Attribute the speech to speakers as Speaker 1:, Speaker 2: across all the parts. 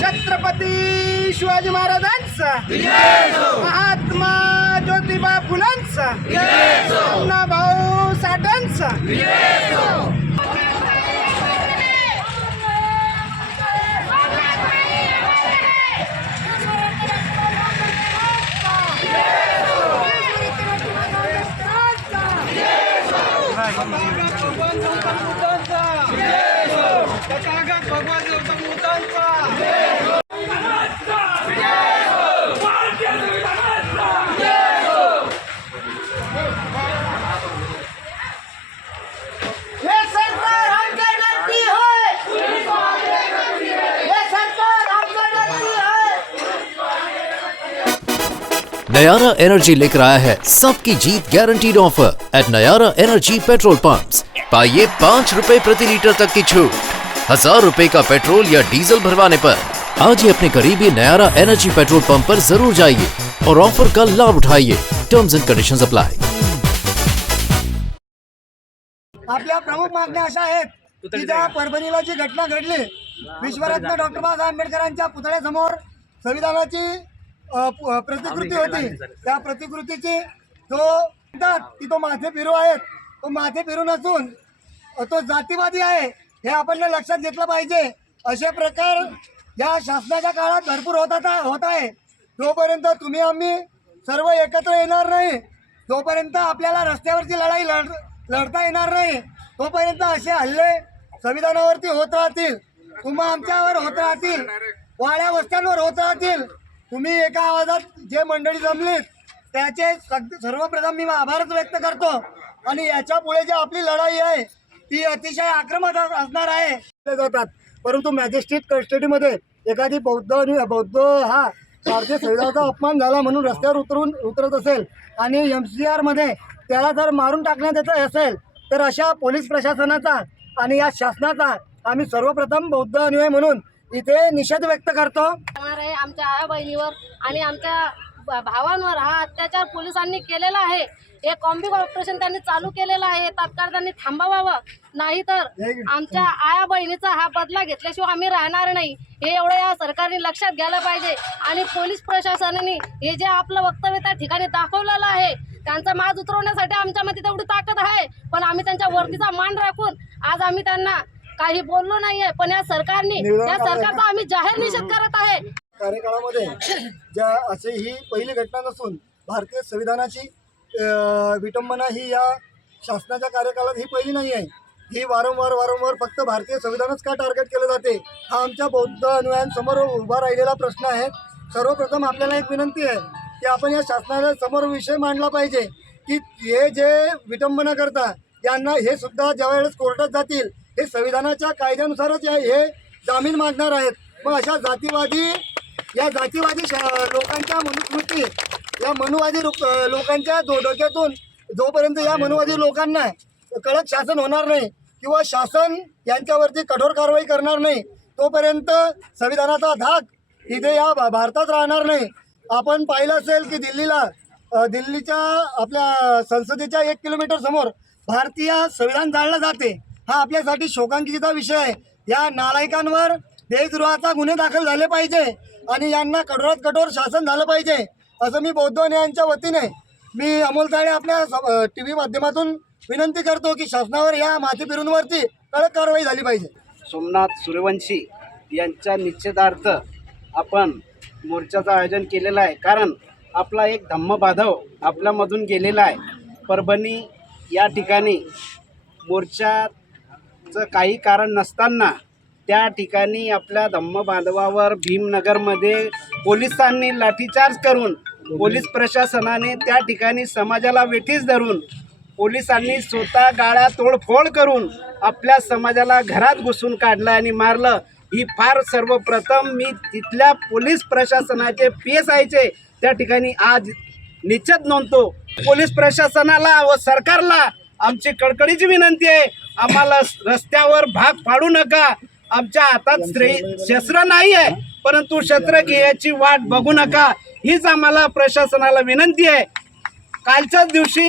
Speaker 1: छत्रपती शिवाजी महाराजांचा. महात्मा ज्योतिबा फुलांचा. भाऊ साठ्यांचा हे
Speaker 2: नयारा एनर्जी लेकर आया है। सबकी जीत guaranteed offer at Nayara energy petrol pumps. पाइए पाँच रुपए प्रति लीटर तक की छूट। हज़ार रुपए का पेट्रोल या डीजल भरवाने पर। आज ही अपने करीबी नयारा एनर्जी पेट्रोल पंप पर ज़रूर जाइए और ऑफ़र का लाभ उठाइए। टर्म्स एंड कंडीशंस अप्लाई
Speaker 1: आपल्या प्रमुख मागण्या अशा आहेत की ज्या परभणीला जी घटना घडली, विश्वरत्न डॉक्टर बाबासाहेब आंबेडकरांच्या पुतळ्यासमोर, संविधानाची प्रतिकृती होती. त्या प्रतिकृतीची तो म्हणतात की तो माथे फिरू आहेत तो माथे फिरू नसून तो जातीवादी आहे हे आपण लक्षात घेतलं पाहिजे. असे प्रकार या शासनाच्या काळात भरपूर होत होत आहे. तोपर्यंत तुम्ही आम्ही सर्व एकत्र येणार नाही जोपर्यंत आपल्याला रस्त्यावरची लढाई लढ लढता येणार नाही तोपर्यंत असे हल्ले संविधानावरती होत राहतील. तुम्हा आमच्यावर होत राहतील. वाड्या वस्त्यांवर होत राहतील. तुम्ही एका आवाजात जे मंडळी जमलीत त्याचे सग- सर्वप्रथम मी आभारच व्यक्त करतो. आणि याच्यापुढे जी आपली लढाई आहे ती अतिशय आक्रमक असणार आहे. ते जातात. परंतु मॅजिस्ट्रेट कस्टडीमध्ये एखादी बौद्ध बौद्ध हा भारतीय संविधानाचा अपमान झाला म्हणून रस्त्यावर उतरून उतरत असेल आणि एम सी आरमध्ये त्याला जर मारून टाकण्यात येत असेल तर अशा पोलीस प्रशासनाचा आणि या शासनाचा आम्ही सर्वप्रथम बौद्ध अनुयायी म्हणून इथे निषेध व्यक्त करतो.
Speaker 3: आहे आमच्या आया बहिणीवर आणि आमच्या भावांवर. हा अत्याचार पोलिसांनी केलेला आहे. हे कॉम्बिंग ऑपरेशन त्यांनी चालू केलेलं आहे. तात्काळ त्यांनी थांबवावं. नाहीतर आमच्या आया बहिणीचा हा बदला घेतल्याशिवाय आम्ही राहणार नाही. हे एवढं या सरकारने लक्षात घ्यायला पाहिजे. आणि पोलीस प्रशासनाने हे जे आपलं वक्तव्य त्या ठिकाणी दाखवलेलं आहे त्यांचा माज उतरवण्यासाठी आमच्यामध्ये तेवढी ताकद आहे. पण आम्ही त्यांच्या वर्दीचा मान राखून आज आम्ही त्यांना काही बोललो नाहीये पण या सरकारने या सरकारचा आम्ही जाहीर निषेध करत आहे.
Speaker 1: कार्यकाळामध्ये ज्या असे ही पहिली घटना नसून भारतीय संविधानाची विटंबना ही या शासनाच्या कार्यकाळात ही पहिली नाही आहे. ही वारंवार वारंवार फक्त भारतीय संविधानच का टार्गेट केलं जाते? हा आमच्या बौद्ध अनुयायांसमोर उभा राहिलेला प्रश्न आहे. सर्वप्रथम आपल्याला एक विनंती आहे की आपण या शासनाला समोर विषय मांडला पाहिजे की हे जे विटंबना करता यांना हे सुद्धा ज्यावेळेस कोर्टात जातील हे संविधानाच्या कायद्यानुसारच या- हे जामीन मागणार आहेत. मग अशा जातीवादी या जातीवादी शा- लोकांच्या मनुस्मृती या मनुवादी लोक लोकांच्या डोक्यातून जोपर्यंत या मनुवादी लोकांना कडक शासन होणार नाही किंवा शासन यांच्यावरती कठोर कारवाई करणार नाही तोपर्यंत संविधानाचा धाक इथे या भा- भारतात राहणार नाही. आपण पाहिलं असेल की दिल्लीला दिल्लीच्या आपल्या संसदेच्या एक किलोमीटर समोर भारतीय संविधान जाळलं जाते. हा आपल्यासाठी शोकांकीचा विषय आहे. या नालायकांवर देशद्रोहाचा गुन्हे दाखल झाले पाहिजे आणि यांना कठोरात कठोर शासन झालं पाहिजे असं मी बौद्ध न्यायांच्या वतीने मी अमोल ताळे आपल्या टी व्ही माध्यमातून विनंती करतो की शासनावर या माथी फिरूंवरती कडक कारवाई झाली पाहिजे.
Speaker 4: सोमनाथ सूर्यवंशी यांच्या निश्चितार्थ आपण मोर्चाचं आयोजन केलेलं आहे. कारण आपला एक धम्म बांधव आपल्यामधून गेलेला आहे. परभणी या ठिकाणी मोर्चात मोर्चाचं काही कारण नसताना त्या ठिकाणी आपल्या धम्म बांधवावर भीमनगरमध्ये पोलिसांनी लाठीचार्ज करून पोलीस प्रशासनाने त्या ठिकाणी समाजाला वेठीस धरून पोलिसांनी स्वतः गाळ्या तोडफोड करून आपल्या समाजाला घरात घुसून काढलं आणि मारलं. ही फार सर्वप्रथम मी तिथल्या पोलीस प्रशासनाचे पी एस आयचे त्या ठिकाणी आज निश्चित नोंदतो. पोलीस प्रशासनाला व सरकारला आमची कडकडीची विनंती आहे. आम्हाला रस्त्यावर भाग पाडू नका. आमच्या हातात श्रे शस्त्र नाही आहे परंतु शस्त्र घ्यायची वाट बघू नका. हीच आम्हाला प्रशासनाला विनंती आहे. कालच्याच दिवशी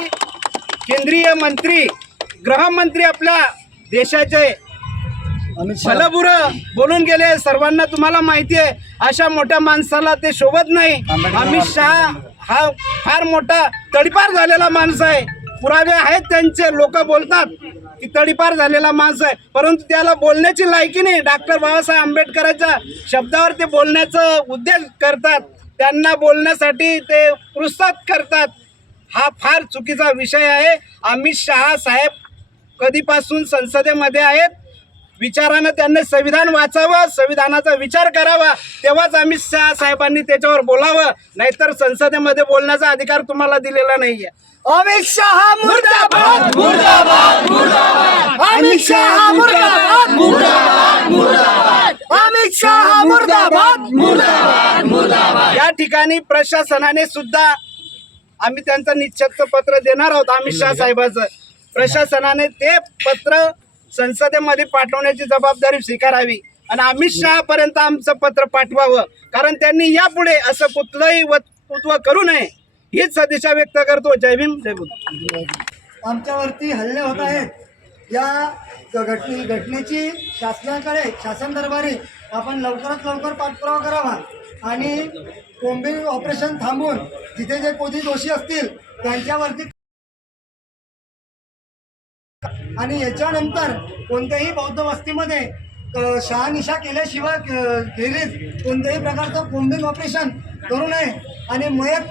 Speaker 4: केंद्रीय मंत्री गृहमंत्री आपल्या देशाचे भलबुरं बोलून गेले. सर्वांना तुम्हाला माहिती आहे अशा मोठ्या माणसाला ते शोभत नाही. अमित शहा हा फार मोठा तडीपार झालेला माणूस आहे. पुरावे आहेत त्यांचे लोक बोलतात. की तडीपार झालेला माणूस आहे. परंतु त्याला बोलण्याची लायकी नाही. डॉक्टर बाबासाहेब आंबेडकरांच्या शब्दावर ते बोलण्याचा उद्देश करतात. त्यांना बोलण्यासाठी ते प्रोत्साहित करतात. हा फार चुकीचा विषय आहे. अमित शहा साहेब कधीपासून संसदेमध्ये आहेत? विचारानं त्यांनी संविधान वाचावं संविधानाचा विचार करावा तेव्हाच अमित शहा साहेबांनी त्याच्यावर बोलावं. नाहीतर संसदेमध्ये बोलण्याचा अधिकार तुम्हाला दिलेला नाहीये.
Speaker 1: अमित शहा मुर्दाबाद! मुर्दाबाद मुर्दाबाद अमित शहा मुर्दाबाद! मुर्दाबाद मुर्दाबाद! अमित शहा मुर्दाबाद मुर्दाबाद!
Speaker 4: या ठिकाणी प्रशासनाने सुद्धा आम्ही त्यांचं निश्चित पत्र देणार आहोत अमित शहा साहेबाचं. प्रशासनाने ते पत्र संसदेमध्ये पाठवण्याची जबाबदारी स्वीकारावी. आणि अमित शहापर्यंत आमचं पत्र पाठवावं. कारण त्यांनी यापुढे असं कुठलंही वक्तृत्व करू नये. हीच सदिशा व्यक्त करतो. जय भीम जय बुद्ध.
Speaker 1: आमच्यावरती हल्ले होत आहेत. या घटने घटनेची शासनाकडे शासन दरबारी आपण लवकरात लवकर पाठपुरावा करावा. आणि कोंबिंग ऑपरेशन थांबून जिथे जे कोणी दोषी असतील त्यांच्यावरती आणि याच्यानंतर कोणत्याही बौद्ध वस्तीमध्ये शहानिशा केल्याशिवाय अ, कोणत्याही प्रकारचं कोंबिंग ऑपरेशन करू नये. आणि मयत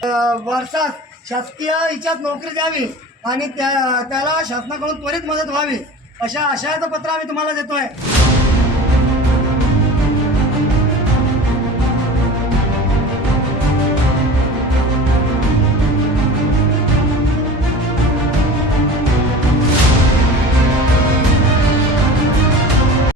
Speaker 1: अ, वारसास शासकीय हिच्यात नोकरी द्यावी आणि त्या त्याला शासनाकडून त्वरित मदत व्हावी अशा आशयाचं पत्र आम्ही तुम्हाला देतोय.